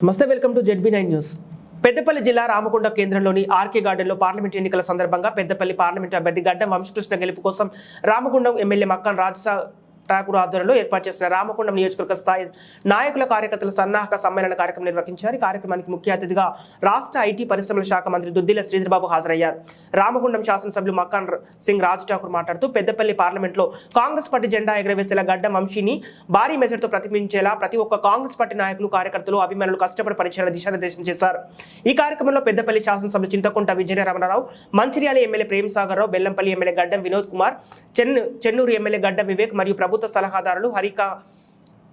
Namaste welcome to ZB nine news. Peddapalli జిల్లా రామకొండ కేంద్రంలోని RK గార్డెన్లో పార్లమెంట్ ఎన్నికల సందర్భంగా పెద్దపల్లి పార్లమెంట్ అభ్యర్థి గడ్డం వంశకృష్ణ గెలుపు కోసం రామగుండం ఎమ్మెల్యే మక్కాన్ రాజసా ఠాకూర్ ఆధ్వర్యంలో ఏర్పాటు చేసిన రామకొండం నియోజకవర్గ స్థాయి నాయకుల కార్యకర్తల సన్నాహక సమ్మేళన కార్యక్రమం నిర్వహించారు. ఈ కార్యక్రమానికి ముఖ్య అతిథిగా రాష్ట్ర ఐటీ పరిశ్రమల శాఖ మంత్రి దుద్దిల శ్రీధర్బాబు హాజరయ్యారు. రామగుండం శాసనసభ్యులు మక్కాన్ సింగ్ రాజ్ ఠాకూర్ మాట్లాడుతూ పెద్దపల్లి పార్లమెంట్లో కాంగ్రెస్ పార్టీ జెండా ఎగరవేసేలా గడ్డం వంశీని భారీ మెజార్టీతో ప్రతిబింబించేలా ప్రతి ఒక్క కాంగ్రెస్ పార్టీ నాయకులు కార్యకర్తలు అభిమానులు కష్టపడి పనిచేయాలని దిశానిర్దేశం చేశారు. ఈ కార్యక్రమంలో పెద్దపల్లి శాసనసభ్యులు చింతకుంట విజయ రమణారావు మంచిర్యాల ఎమ్మెల్యే ప్రేమ్ సాగర్ రావు బెల్లంపల్లి ఎమ్మెల్యే గడ్డం వినోద్ కుమార్ చెన్ చెన్నూరు ఎమ్మెల్యే గడ్డం వివేక్ మరియు ప్రభుత్వ సలహాదారులు హరిక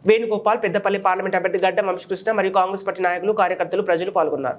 వేణుగోపాల్ పెద్దపల్లి పార్లమెంట్ అభ్యర్థి గడ్డం వంశకృష్ణ మరియు కాంగ్రెస్ పార్టీ నాయకులు కార్యకర్తలు ప్రజలు పాల్గొన్నారు.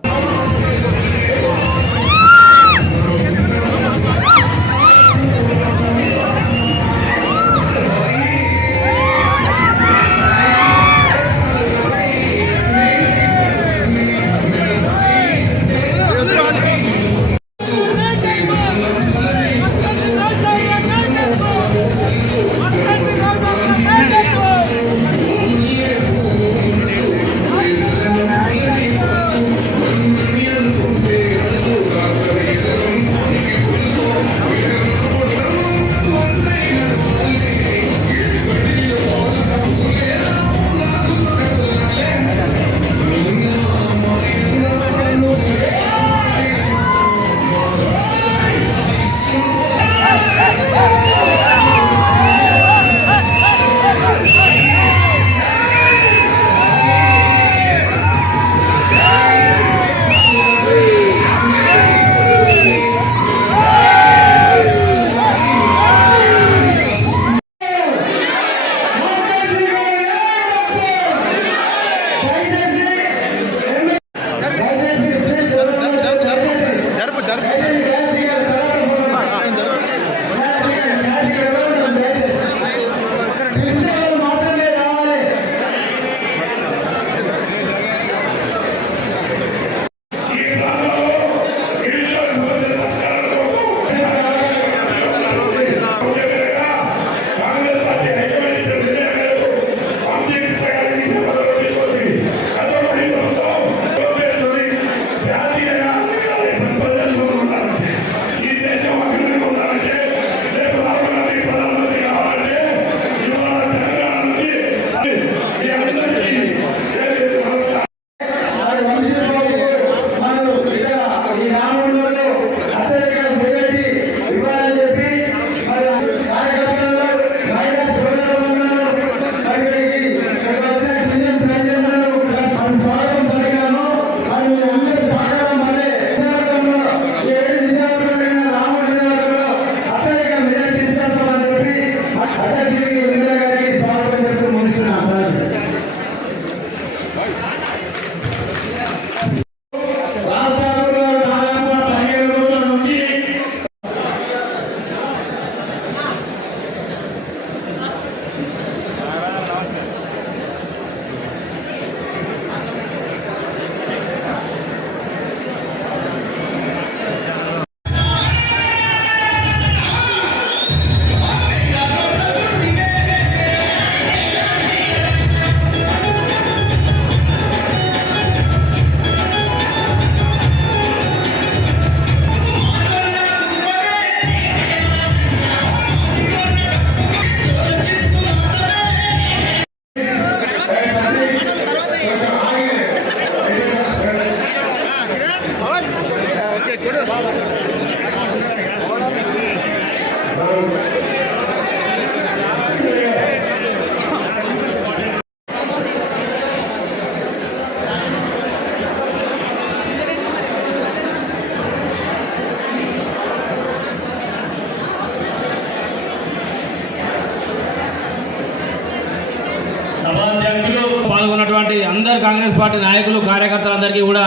కాంగ్రెస్ పార్టీ నాయకులు కార్యకర్తలందరికీ కూడా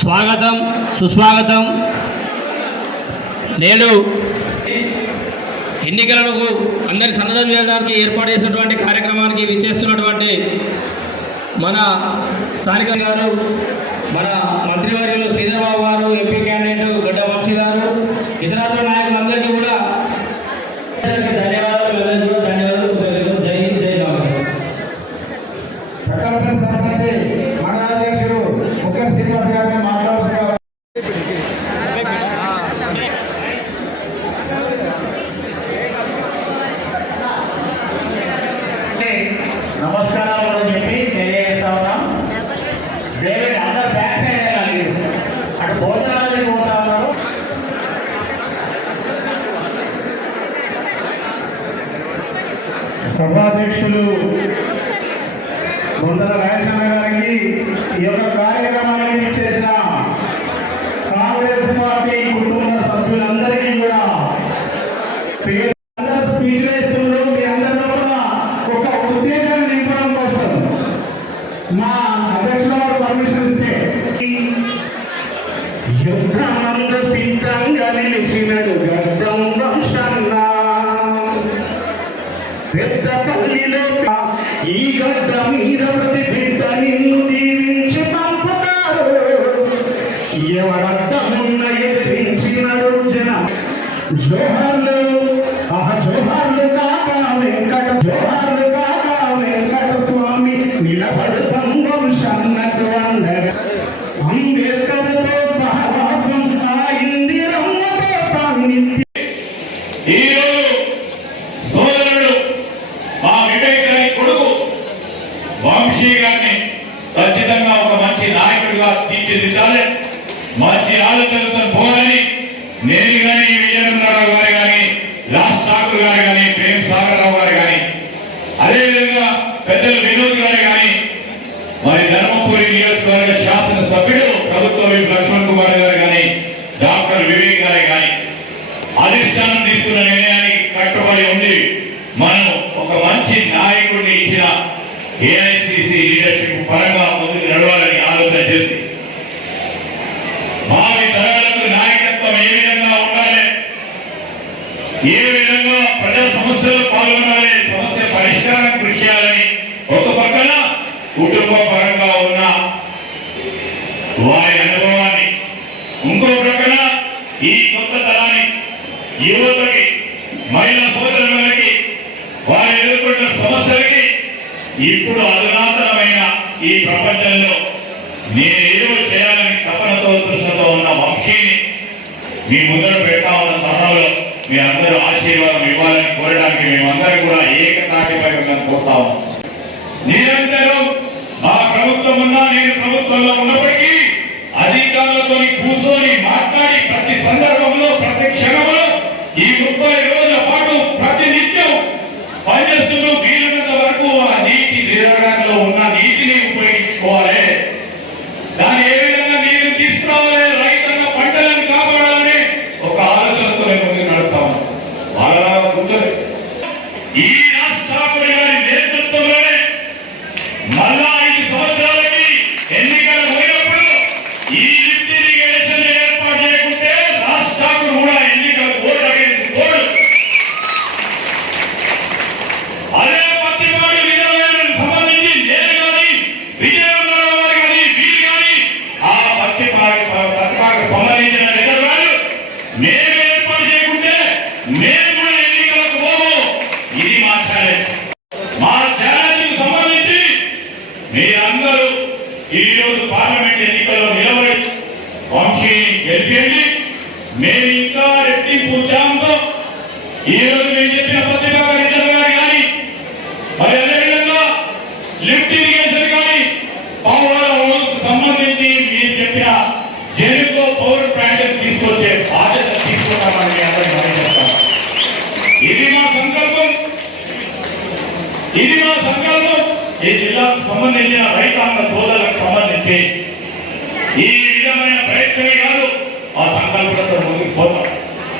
స్వాగతం సుస్వాగతం. నేడు ఎన్నికలకు అందరి సన్నద్ధం చేయడానికి ఏర్పాటు చేసినటువంటి కార్యక్రమానికి విచ్చేస్తున్నటువంటి మన స్థానిక గారు మన మంత్రివర్యులు శ్రీధర్బాబు గారు ఎంపీ క్యాండిడేట్ గడ్డ వంశీ గారు ఇతర నాయకులందరికీ కూడా నమస్కారాలు కూడా చెప్పి తెలియజేస్తా ఉన్నాం. డేవిడ్ అందరు ఫ్యాక్స్ అయ్యారు అటు భోజనాలకి పోతా ఉన్నారు. సభాధ్యక్షులు ముందర రాయచంద్ర గారికి యుద్ధమందు సిద్ధంగా నిలిచినడు గడ్డం వంశన్నా. పెద్ద పల్లిలో ఈ గడ్డ మీద ప్రతి బిడ్డ నిన్ను దీవించి పంపుతారు. ఎవరద్దమున్న ఎదిరించినడు జన. జోహార్లు సోదరుడు మా వివేక్ కొడుకు వంశీ గారిని ఖచ్చితంగా ఒక మంచి నాయకుడిగా తీర్చిదిద్దాలి. మంచి ఆలోచనతో పోవాలని నేను కానీ విజయనగరరావు గారు కానీ రాజ్ ఠాకూర్ గారు కానీ ప్రేమ్ సాగర్ రావు గారు కానీ అదేవిధంగా పెద్దలు వినోద్ గారు కానీ లీడర్షిప్ పరంగా ముందుకు నడవాలని ఆలోచన చేసి. భావి తరాలకు నాయకత్వం ఏ విధంగా ఉండాలి? ఏ విధంగా ప్రజా సమస్యలు పాల్గొనాలి? సమస్య పరిష్కారం కృషి చేయాలని ఒక పక్కన కుటుంబ పరంగా ఉన్న వారి అనుభవాన్ని ఇంకో ప్రక్కన ఈ కొత్త తరానికి యువతకి మహిళా సోదరులకి వారు ఎదుర్కొంటున్న సమస్యలకి ఇప్పుడు అధునాతనమైన ఈ ప్రపంచంలో నేను ఏదో చేయాలని తపనతో కృష్ణతో ఉన్న వంశీని మీ ముందర పెడతా ఉన్న తరుణంలో మీ అందరూ ఆశీర్వాదం ఇవ్వాలని కోరడానికి మేమందరం కూడా ఏకతాటిపై ఉందని కోరుతా ఉన్నాం. నిరంతరం మా ప్రభుత్వం ఉన్నా నేను ప్రభుత్వంలో ఉన్నప్పటికీ అధికారులతో కూర్చొని మాట్లాడి ప్రతి సందర్భంలో ప్రతి క్షణంలో ఈ copy it. పార్లమెంట్ ఎన్నికల్లో నిలబడి వంశీని గెలిపింది. మేము ఇంకా రెట్టింపు ఉత్సాహంతో ఈ రోజు మేము చెప్పిన పత్రికా గారు కానీ మరి అదేవిధంగా లిఫ్ట్ ఇరిగేషన్ కానీ పవర్ సంబంధించి మీరు చెప్పిన జెనుకో పవర్ ప్లాంట్ తీసుకొచ్చే బాధ్యత తీసుకుంటామని అందరికీ మనం చెప్తాం. ఇది మా సంకల్పం. ఇది మా సంకల్పం. ఈ జిల్లాకు సంబంధించిన రైతాంగ సోదరు